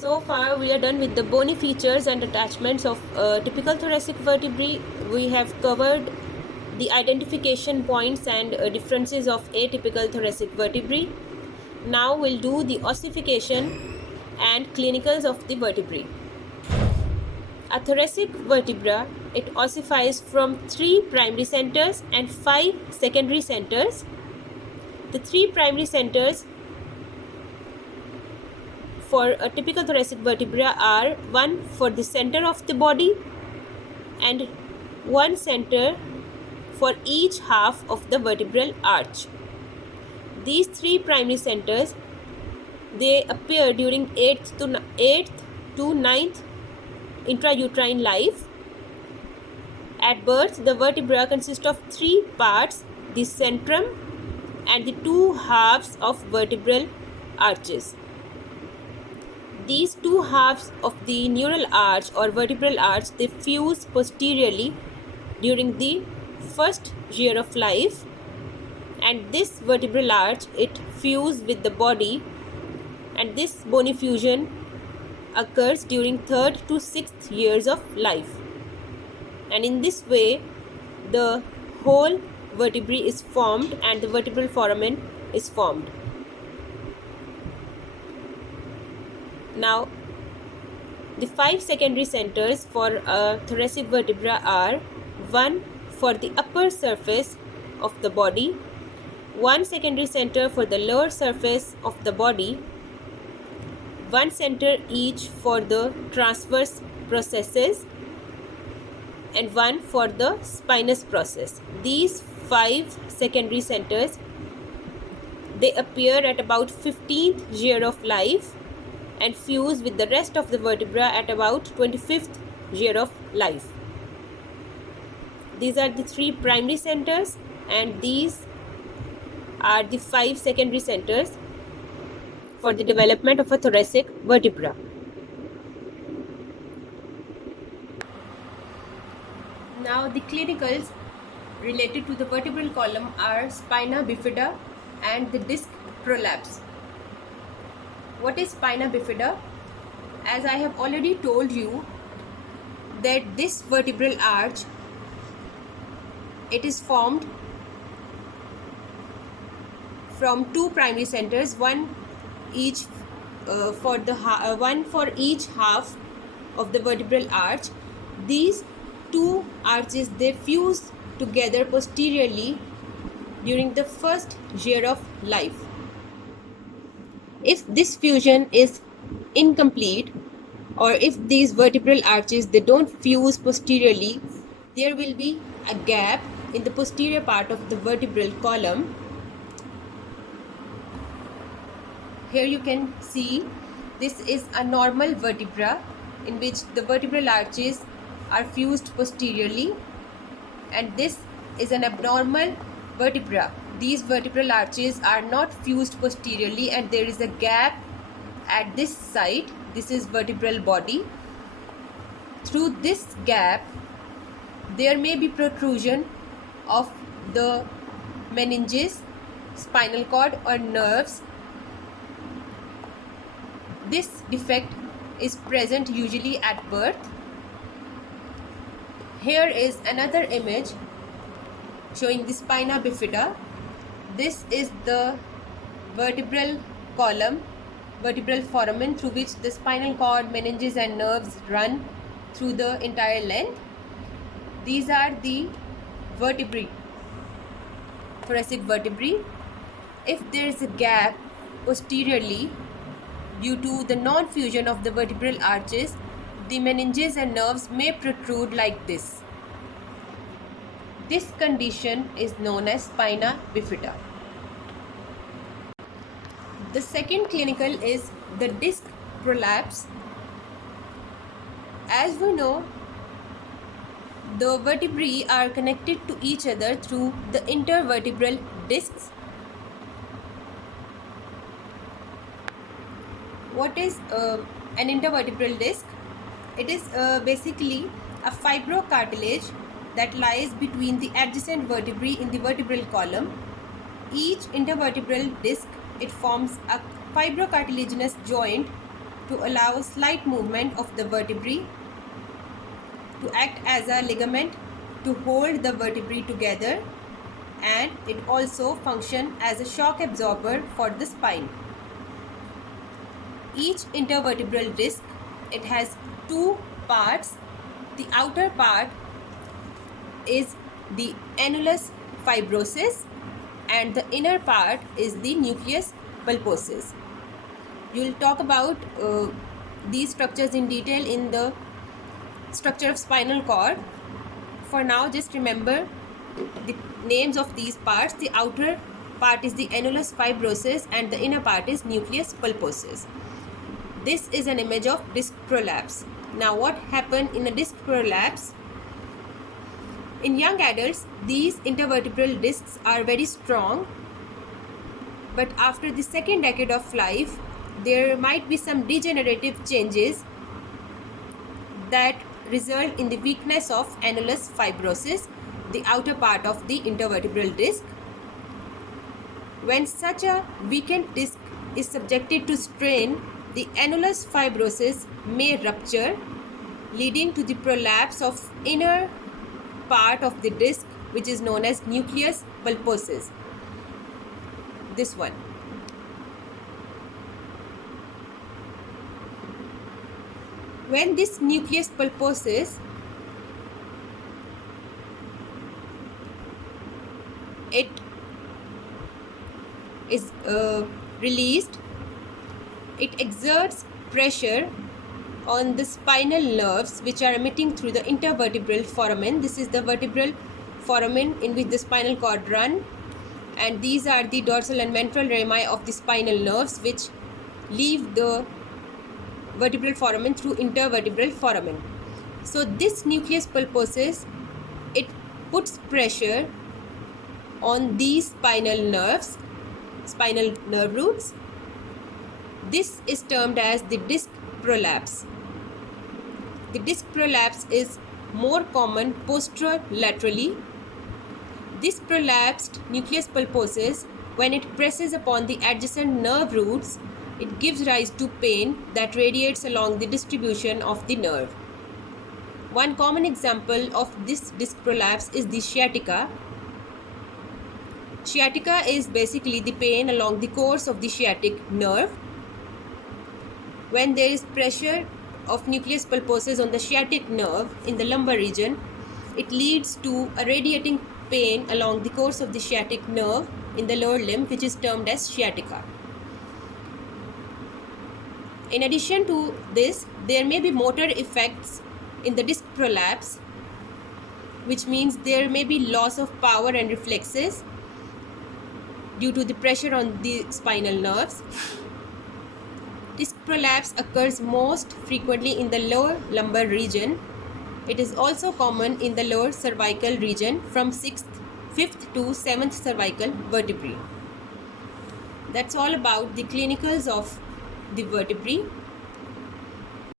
So far we are done with the bony features and attachments of typical thoracic vertebrae. We have covered the identification points and differences of atypical thoracic vertebrae. Now we'll do the ossification and clinicals of the vertebrae. A thoracic vertebra, it ossifies from 3 primary centers and 5 secondary centers. The 3 primary centers for a typical thoracic vertebra are one for the center of the body and one center for each half of the vertebral arch. These 3 primary centers, they appear during 8th to 9th intrauterine life. At birth, the vertebra consists of 3 parts, the centrum and the 2 halves of vertebral arches. These 2 halves of the neural arch or vertebral arch, they fuse posteriorly during the first year of life, and this vertebral arch, it fuses with the body, and this bony fusion occurs during 3rd to 6th years of life, and in this way the whole vertebrae is formed and the vertebral foramen is formed. Now the 5 secondary centers for a thoracic vertebra are one for the upper surface of the body, one secondary center for the lower surface of the body, one center each for the transverse processes, and one for the spinous process. These 5 secondary centers, they appear at about 15th year of life and fuse with the rest of the vertebra at about 25th year of life. These are the 3 primary centers and these are the 5 secondary centers for the development of a thoracic vertebra. Now the clinicals related to the vertebral column are spina bifida and the disc prolapse. What is spina bifida? As I have already told you that this vertebral arch, it is formed from 2 primary centers, one for each half of the vertebral arch. These 2 arches, they fuse together posteriorly during the first year of life. If this fusion is incomplete, or if these vertebral arches, they don't fuse posteriorly, there will be a gap in the posterior part of the vertebral column. Here you can see this is a normal vertebra in which the vertebral arches are fused posteriorly, and this is an abnormal vertebra. These vertebral arches are not fused posteriorly and there is a gap at this site. This is vertebral body. Through this gap, there may be protrusion of the meninges, spinal cord or nerves. This defect is present usually at birth. Here is another image showing the spina bifida. This is the vertebral column, vertebral foramen through which the spinal cord, meninges and nerves run through the entire length. These are the vertebrae, thoracic vertebrae. If there is a gap posteriorly due to the non-fusion of the vertebral arches, the meninges and nerves may protrude like this. This condition is known as spina bifida. The second clinical is the disc prolapse. As we know, the vertebrae are connected to each other through the intervertebral discs. What is an intervertebral disc? It is basically a fibrocartilage that lies between the adjacent vertebrae in the vertebral column. Each intervertebral disc, it forms a fibrocartilaginous joint to allow a slight movement of the vertebrae, to act as a ligament to hold the vertebrae together, and it also functions as a shock absorber for the spine. Each intervertebral disc, it has two parts. The outer part is the annulus fibrosus and the inner part is the nucleus pulposus. You will talk about these structures in detail in the structure of spinal cord. For now, just remember the names of these parts. The outer part is the annulus fibrosus and the inner part is nucleus pulposus. This is an image of disc prolapse. Now, what happened in a disc prolapse? In young adults, these intervertebral discs are very strong, but after the second decade of life, there might be some degenerative changes that result in the weakness of annulus fibrosus, the outer part of the intervertebral disc. When such a weakened disc is subjected to strain, the annulus fibrosus may rupture, leading to the prolapse of inner part of the disc, which is known as nucleus pulposus. This one. When this nucleus pulposus it is released, it exerts pressure on the spinal nerves which are emitting through the intervertebral foramen. This is the vertebral foramen in which the spinal cord run, and these are the dorsal and ventral rami of the spinal nerves which leave the vertebral foramen through intervertebral foramen. So this nucleus pulposus, it puts pressure on these spinal nerves, spinal nerve roots. This is termed as the disc prolapse. The disc prolapse is more common posterolaterally. This prolapsed nucleus pulposus, when it presses upon the adjacent nerve roots, it gives rise to pain that radiates along the distribution of the nerve. One common example of this disc prolapse is the sciatica. Sciatica is basically the pain along the course of the sciatic nerve. When there is pressure of nucleus pulposus on the sciatic nerve in the lumbar region, it leads to a radiating pain along the course of the sciatic nerve in the lower limb, which is termed as sciatica. In addition to this, there may be motor effects in the disc prolapse, which means there may be loss of power and reflexes due to the pressure on the spinal nerves. Disc prolapse occurs most frequently in the lower lumbar region. It is also common in the lower cervical region from 5th to 7th cervical vertebrae. That's all about the clinicals of the vertebrae.